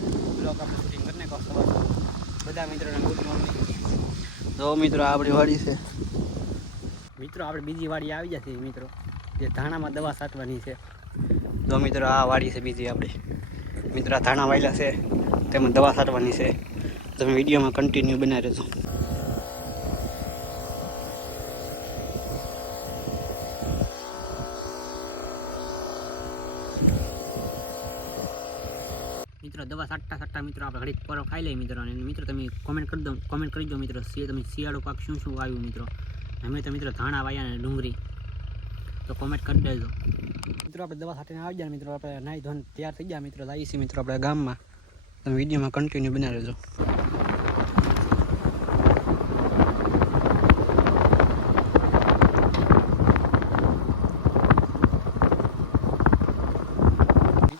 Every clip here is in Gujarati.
બ્લોગ આપણે શૂટિંગ કરીને કહો સવાર. બધા મિત્રોને ગુડ મોર્નિંગ જો મિત્રો આપણી વાડી છે. મિત્રો, આપણે બીજી વાડી આવી જશે મિત્રો. જે ધાણામાં દવા છાંટવાની છે. જો મિત્રો, આ વાડી છે બીજી આપણી. મિત્રો, આ ધાણા વાયેલા છે. તેમાં દવા છાંટવાની છે. તમે વિડીયોમાં કન્ટિન્યુ બનાવી રહેજો. મિત્રો, દવા સાટા સાટા મિત્રો આપણે ઘડીક પર ખાઈ લઈએ મિત્રો, અને મિત્રો તમે કોમેન્ટ કરી દો કોમેન્ટ કરી દો મિત્રો તમે શિયાળો પાક શું શું વાવ્યું મિત્રો? અમે તો મિત્રો ધાણા વાયા અને ડુંગળી. તો કોમેન્ટ કરી દેજો. મિત્રો, આપણે દવા છાંટીને આવી ગયા મિત્રો, આપણે નાહી ધોન તૈયાર થઈ ગયા મિત્રો, લાવી છીએ મિત્રો આપણે ગામમાં. તમે વિડીયોમાં કન્ટિન્યુ બનાવી રહેજો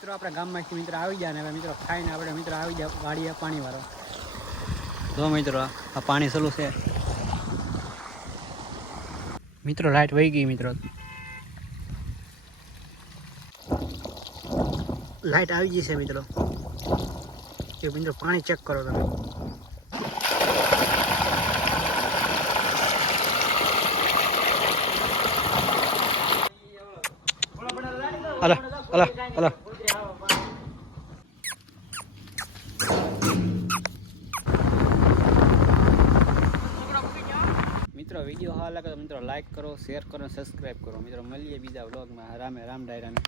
મિત્રો, આપણા ગામમાંથી મિત્રો આવી ગયા ને હવે મિત્રો ખાઈને આપણે મિત્રો આવી ગયા વાડીએ પાણી વાળો જો મિત્રો, આ પાણી સલું છે. મિત્રો, લાઈટ વહી ગઈ મિત્રો. લાઈટ આવી ગઈ છે મિત્રો. કે મિત્રો, પાણી ચેક કરો તમે. અલા અલા અલા મિત્રો વીડિયો હા લાગે તો મિત્રો લાઈક કરો શેર કરો સબસ્ક્રાઈબ કરો. મિત્રો, મળીએ બીજા વ્લોગમાં રામે રામ ડાયરાને.